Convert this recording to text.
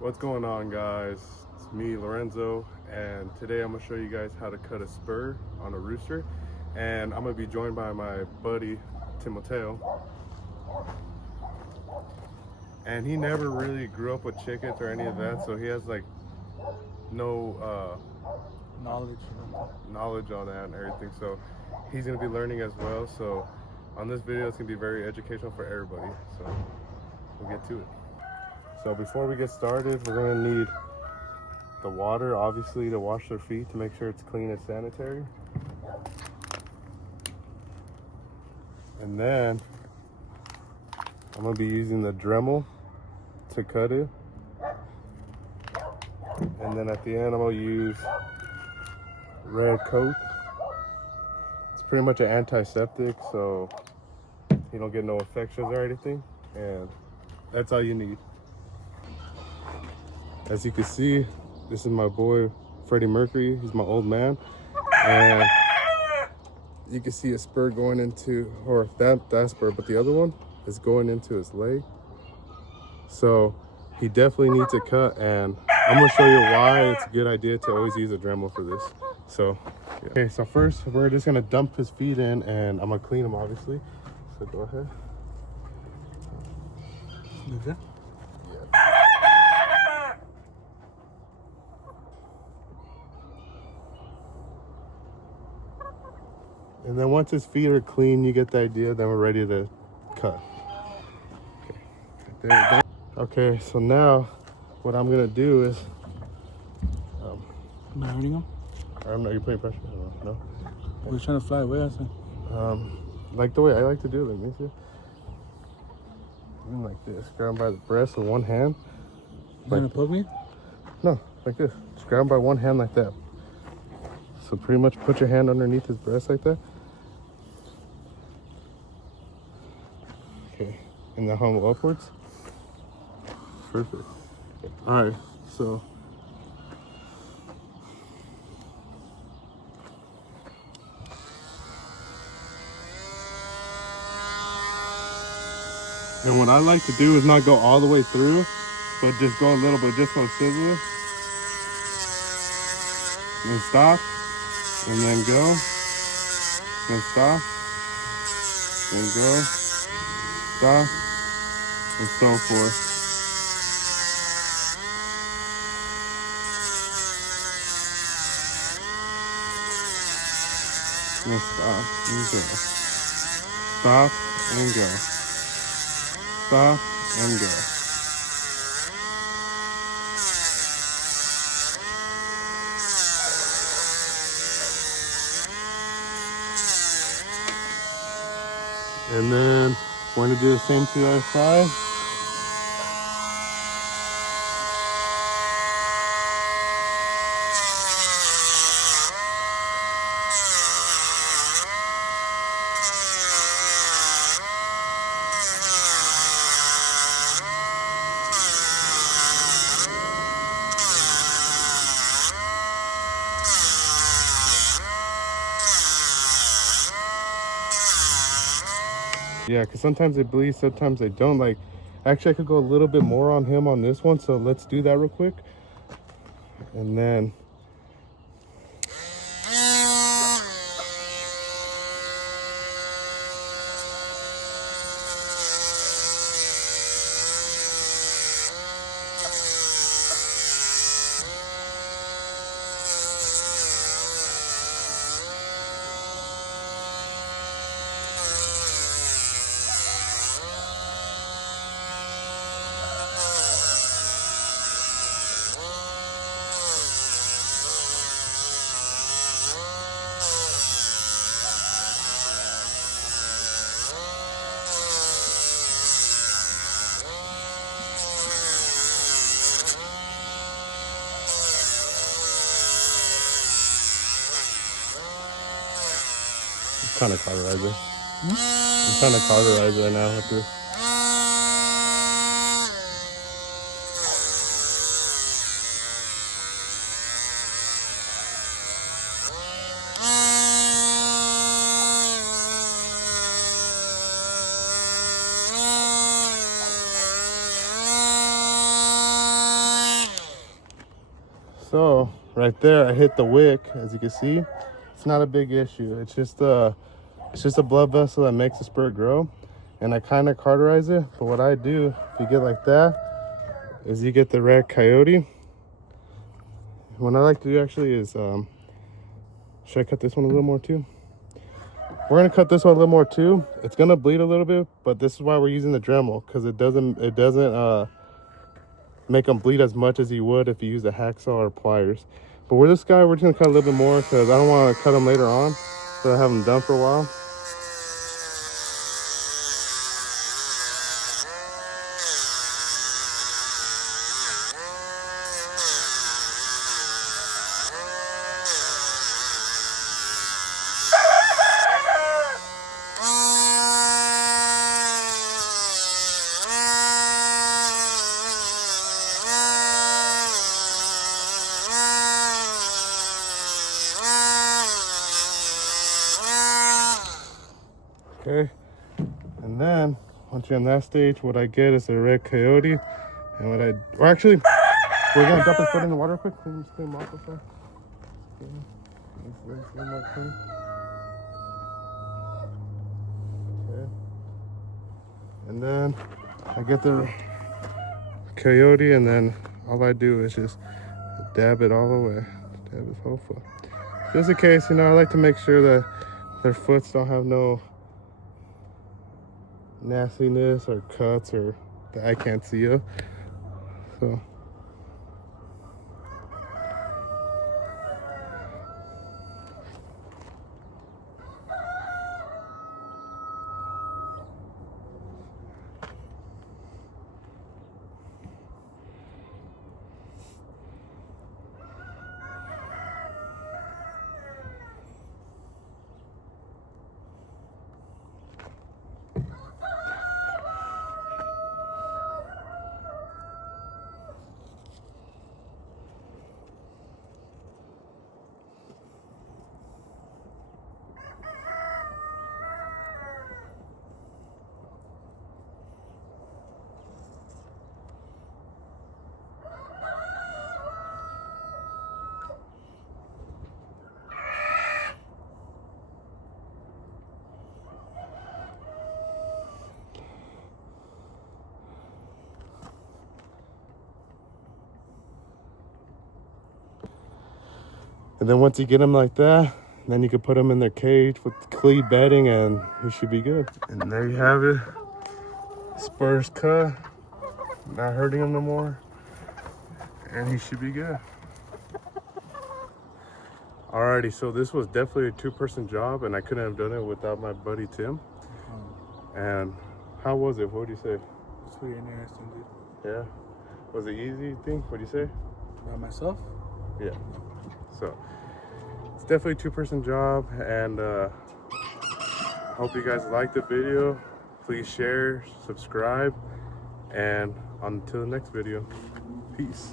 What's going on, guys? It's me, Lorenzo, and today I'm gonna show you guys how to cut a spur on a rooster. And I'm gonna be joined by my buddy Timoteo, and he never really grew up with chickens or any of that, so he has like no knowledge on that and everything. So he's gonna be learning as well. So on this video, it's gonna be very educational for everybody. So we'll get to it. So before we get started, we're gonna need the water, obviously, to wash their feet to make sure it's clean and sanitary. And then I'm gonna be using the Dremel to cut it. And then at the end, I'm gonna use red kote. It's pretty much an antiseptic, so you don't get no infections or anything. And that's all you need. As you can see, this is my boy Freddie Mercury. He's my old man, and you can see a spur going into, or that spur, but the other one is going into his leg. So he definitely needs a cut, and I'm gonna show you why it's a good idea to always use a Dremel for this. So yeah. Okay, so first we're just gonna dump his feet in, and I'm gonna clean them, obviously. So go ahead. Okay. And then once his feet are clean, you get the idea, then we're ready to cut. Okay, there we go. Okay, so now what I'm gonna do is, Am I hurting him? I don't know, you're putting pressure, no? We're trying to fly away, I think. Like the way I like to do it, let me see. Like this, grab him by the breast with one hand. You gonna poke me? No, like this, just grab him by one hand like that. So pretty much put your hand underneath his breast like that. Okay, and then humble upwards. Perfect. All right, so and what I like to do is not go all the way through, but just go a little bit, just so sizzle it. And stop, and then go, then stop, then go, stop, and so forth. And stop, and go. Stop, and go. Stop, and go. And then want to do the same to the other side. Yeah, because sometimes they bleed, sometimes they don't. Like, actually, I could go a little bit more on him on this one, so let's do that real quick. And then kind of cauterizer. I'm trying to cauterize right now with this. So right there, I hit the wick. As you can see, it's not a big issue. It's just a blood vessel that makes the spur grow, and I kind of cauterize it. But what I do, if you get like that, is you get the red coyote. What I like to do actually is, should I cut this one a little more too? We're gonna cut this one a little more too. It's gonna bleed a little bit, but this is why we're using the Dremel, because it doesn't make them bleed as much as you would if you use a hacksaw or pliers. But with this guy, we're just gonna cut a little bit more because I don't want to cut them later on, so I have them done for a while. Okay, and then once you're in that stage, what I get is a red coyote, and what or actually, we're gonna dump his foot in the water real quick. Can you just clean him off real fast? Okay, and then I get the coyote, and then all I do is just dab it all the way, dab his whole foot. Just in case, you know, I like to make sure that their foots don't have no nastiness or cuts or that I can't see of. So and then once you get them like that, then you can put them in their cage with cleat bedding, and you should be good. And there you have it. Spurs cut, not hurting him no more, and he should be good. Alrighty, so this was definitely a two-person job, and I couldn't have done it without my buddy Tim. And how was it? What would you say? It's pretty interesting, dude. Yeah. Was it easy, you think? What do you say? By myself? Yeah. So it's definitely a two-person job, and hope you guys liked the video. Please share, subscribe, and on to the next video. Peace.